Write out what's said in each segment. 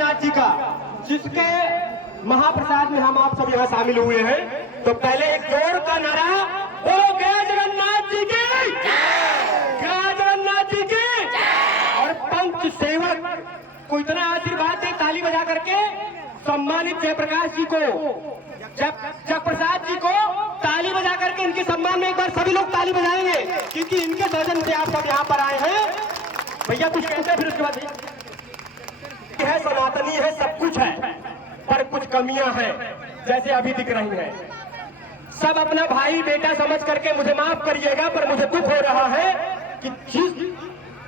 जगन्नाथ जी का, जिसके महाप्रसाद में हम आप सब यहाँ शामिल हुए हैं। तो पहले एक जोर का नारा, बोलो जय जगन्नाथ जी की, जय जगन्नाथ जी की। और पंच सेवक को इतना आशीर्वाद दे ताली बजा करके सम्मानित जयप्रकाश जी को, जगप्रसाद जी को ताली बजा करके इनके सम्मान में एक बार सभी लोग ताली बजाएंगे, क्योंकि इनके सौजन्य से आप सब यहाँ पर आए हैं। भैया कुछ कहते हैं, फिर उसके बाद है सनातनी है, सब कुछ है, पर कुछ कमियां हैं जैसे अभी दिख रही हैं। सब अपना भाई बेटा समझ करके मुझे माफ करिएगा, पर मुझे दुख हो रहा है कि जिस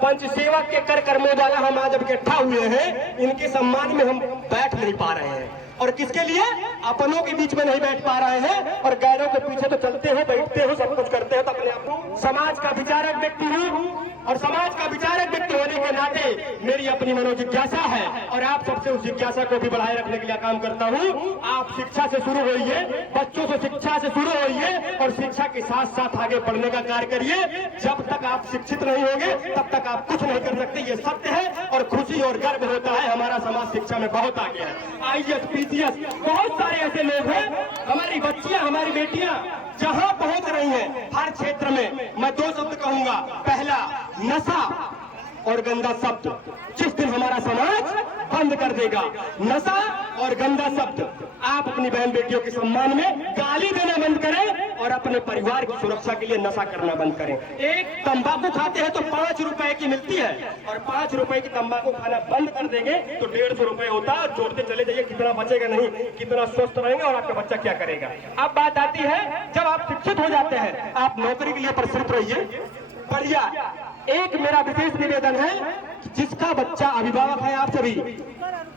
पंच सेवक के कर कर्मों द्वारा हम आज इकट्ठा हुए हैं, इनके सम्मान में हम बैठ नहीं पा रहे हैं। और किसके लिए? अपनों के बीच में नहीं बैठ पा रहे हैं, और गैरों के पीछे तो चलते हो, बैठते हो, सब कुछ करते हो। तो अपने आप को समाज का विचारक व्यक्ति हूँ, और समाज का विचारक व्यक्ति होने के नाते मेरी अपनी मनोजिज्ञासा है, और आप सबसे उस जिज्ञासा को भी बढ़ाए रखने के लिए काम करता हूँ। आप शिक्षा से शुरू होइए, बच्चों से शिक्षा से शुरू होइए, और शिक्षा के साथ साथ आगे बढ़ने का कार्य करिए। जब तक आप शिक्षित नहीं होंगे तब तक आप कुछ नहीं कर सकते, ये सत्य है। और खुशी और गर्व होता है, हमारा समाज शिक्षा में बहुत आगे है। IAS, PCS, बहुत सारे ऐसे लोग हैं, हमारी बच्चियां, हमारी बेटियां जहां पहुंच रही हैं, हर क्षेत्र में। मैं दो शब्द कहूंगा, पहला नशा और गंदा शब्द। जिस दिन हमारा समाज बंद कर देगा नशा और गंदा शब्द, आप अपनी बहन बेटियों के सम्मान में गाली देना बंद करें, और अपने परिवार की सुरक्षा के लिए नशा करना बंद करें। एक तंबाकू खाते हैं तो 5 रुपए की मिलती है, और 5 रुपए की तंबाकू खाना बंद कर देंगे तो 150 रुपए होता है। जोड़ते चले जाइए, कितना बचेगा नहीं, कितना स्वस्थ रहेंगे, और आपका बच्चा क्या करेगा। अब बात आती है, जब आप शिक्षित हो जाते हैं, आप नौकरी के लिए परिश्रमित रहिए। बढ़िया, एक मेरा विशेष निवेदन है, जिसका बच्चा अभिभावक है, आप सभी,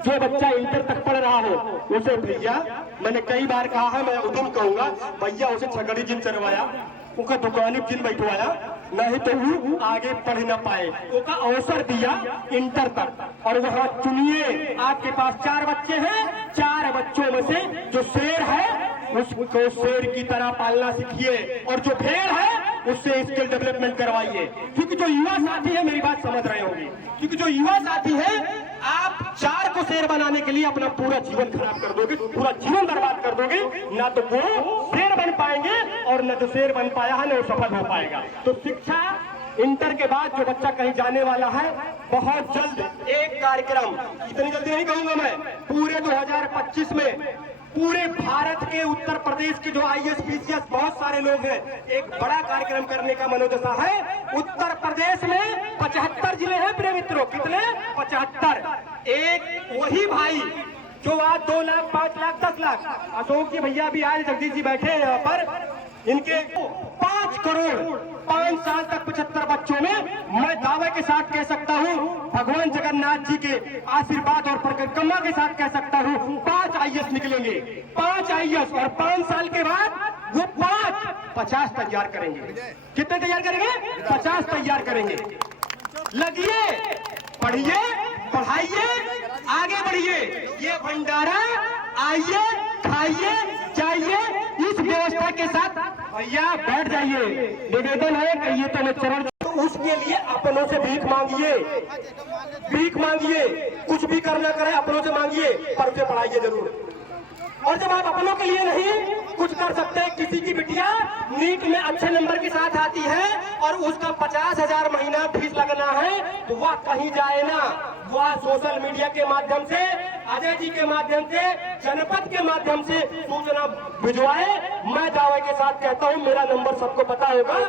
जो बच्चा इंटर तक पढ़ रहा हो, उसे भैया, मैंने कई बार कहा है, मैं उदम कहूंगा, भैया उसे छगड़ी जिन चरवाया, उनका दुकानी जिन बैठवाया, नहीं तो वो आगे पढ़ न पाए, उसका अवसर दिया इंटर तक। और वहाँ चुनिए, आपके पास 4 बच्चे हैं, 4 बच्चों में से जो शेर है उसको शेर की तरह पालना सीखिए, और जो भेड़ है उससे स्किल डेवलपमेंट करवाइए। क्योंकि जो युवा साथी है, मेरी बात समझ रहे होंगे, क्योंकि जो युवा साथी है, आप 4 को शेर बनाने के लिए अपना पूरा जीवन खराब कर दोगे, पूरा जीवन बर्बाद कर दोगे। ना तो वो शेर बन पाएंगे, और न जो शेर बन पाया है न वो सफल हो पाएगा। तो शिक्षा, इंटर के बाद जो बच्चा कहीं जाने वाला है, बहुत जल्द एक कार्यक्रम, इतनी जल्दी नहीं कहूंगा मैं, पूरे 2025 में पूरे भारत के उत्तर प्रदेश के जो IAS, PCS बहुत सारे लोग हैं, एक बड़ा कार्यक्रम करने का मनोदशा है। उत्तर प्रदेश में 75 जिले हैं प्रिय मित्रों, कितने? 75। एक वही भाई जो आज 2 लाख, 5 लाख, 10 लाख, अशोक जी भैया भी आए, जगदीश जी बैठे हैं यहाँ पर, इनके 5 करोड़ 5 साल तक 75 बच्चों में, मैं दावे के साथ कह सकता हूँ, भगवान जगन्नाथ जी के आशीर्वाद और परिक्रमा के साथ कह सकता हूँ, 5 IAS निकलेंगे, 5 IAS, और 5 साल के बाद वो 50 तैयार करेंगे। कितने तैयार करेंगे? 50 तैयार करेंगे। लगिए, पढ़िए, पढ़ाइए, आगे बढ़िए। ये भंडारा आइए, खाइए, जाइए, इस व्यवस्था के साथ भैया बैठ जाइए। निवेदन है, कहिए तो मैं चरण, तो उसके लिए अपनों से भीख मांगिए, भीख मांगिए, कुछ भी करना करे अपनों से मांगिए, पर उसे पढ़ाइए जरूर। और जब आप अपनों के लिए नहीं कुछ कर सकते, किसी की बिटिया नीट में अच्छे नंबर के साथ आती है और उसका 50,000 महीना फीस लगना है, तो वह कहीं जाए ना, वह सोशल मीडिया के माध्यम से, अजय जी के माध्यम से, जनपद के माध्यम से सूचना भिजवाए। मैं दावे के साथ कहता हूँ, मेरा नंबर सबको पता होगा।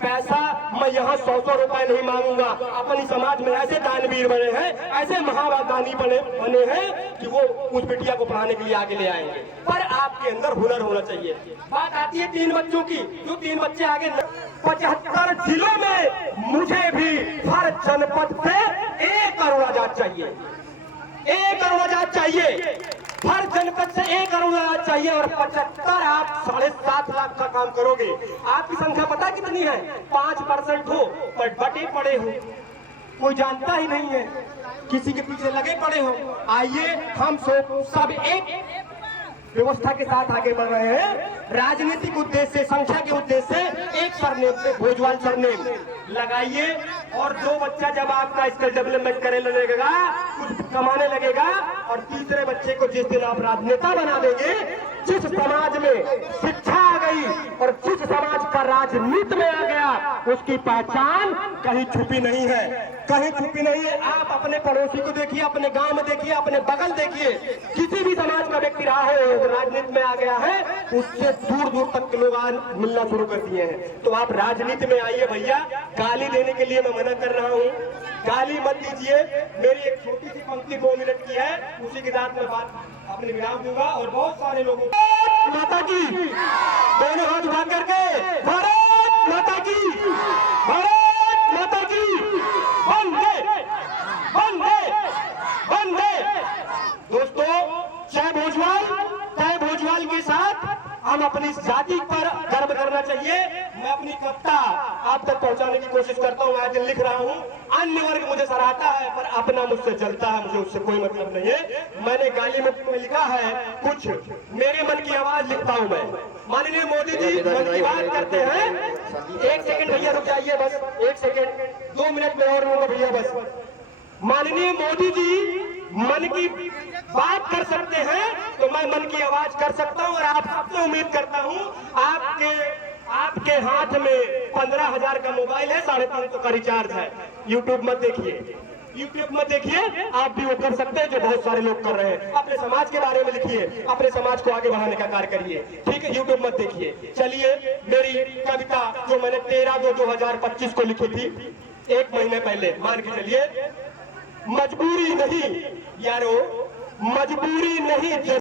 पैसा मैं यहाँ 100 रुपए नहीं मांगूंगा। अपनी समाज में ऐसे दानवीर बने हैं, ऐसे महादानी बने हैं कि वो उस बिटिया को पढ़ाने के लिए आगे ले आएंगे। पर आपके अंदर हुनर होना चाहिए। बात आती है 3 बच्चों की, जो 3 बच्चे आगे 75 जिलों में, मुझे भी हर जनपद से 1 अरुणाजात चाहिए, 1 अरुणाजात चाहिए, हर जनपद से 1 अरुणाजात चाहिए। और 75 आप 7.5 लाख का काम करोगे। आपकी संख्या पता कितनी है? 5% हो, पर बटे पड़े हो, कोई जानता ही नहीं है, किसी के पीछे लगे पड़े हो। आइए हम सब एक व्यवस्था के साथ आगे बढ़ रहे हैं। राजनीतिक उद्देश्य से, संख्या के उद्देश्य से एक सरनेम से, भोजवाल सरनेम लगाइए, और जो बच्चा जब आपका स्किल डेवलपमेंट करे लगेगा, कुछ कमाने लगेगा, और तीसरे बच्चे को जिस दिन आप राजनेता बना देंगे, जिस समाज में शिक्षा आ गई और जिस समाज का राजनीति में आ गया, उसकी पहचान कहीं छुपी नहीं है, कहीं छुपी नहीं है। आप अपने पड़ोसी को देखिए, अपने गांव में देखिए, अपने बगल देखिए, किसी भी समाज का व्यक्ति रहा हो राजनीति में आ गया है, उससे दूर दूर तक के लोग मिलना शुरू कर दिए हैं। तो आप राजनीति में आइए भैया। गाली देने के लिए मैं मना कर रहा हूँ, गाली मत दीजिए। मेरी एक छोटी सी पंक्ति 2 मिनट की है, उसी के साथ मैं बात अपने विराम दूंगा। और बहुत सारे लोगों को माता की दोनों हाथ उठा करके भारत माता की, भारत माता की, वंदे वंदे वंदे। दोस्तों, जय भोजवाल के साथ हम अपनी जाति पर गर्व करना चाहिए। मैं अपनी कविता आप तक पहुंचाने की कोशिश करता हूं, आज लिख रहा हूं। अन्य वर्ग मुझे सराहता है, पर अपना मुझसे जलता है, मुझे उससे कोई मतलब नहीं है। मैंने गाली मुक्त में लिखा है कुछ मेरे मन की आवाज लिखता हूं मैं। माननीय मोदी जी मन की बात करते हैं, 1 सेकंड भैया रुक जाइए, बस 1 सेकंड, 2 मिनट में और लूंगा भैया बस। माननीय मोदी जी मन की बात कर सकते हैं, तो मैं मन की आवाज कर सकता हूं। और आप सबसे उम्मीद करता हूं, आपके हाथ में 15,000 का मोबाइल है, 350 का रिचार्ज है। यूट्यूब मत देखिए, यूट्यूब मत देखिए, आप भी वो कर सकते हैं जो बहुत सारे लोग कर रहे हैं। अपने समाज के बारे में लिखिए, अपने समाज को आगे बढ़ाने का कार्य करिए, ठीक है? यूट्यूब मत देखिए। चलिए, मेरी कविता जो मैंने 13/2/2025 को लिखी थी, 1 महीने पहले, मान के चलिए। मजबूरी नहीं यारो, मजबूरी नहीं।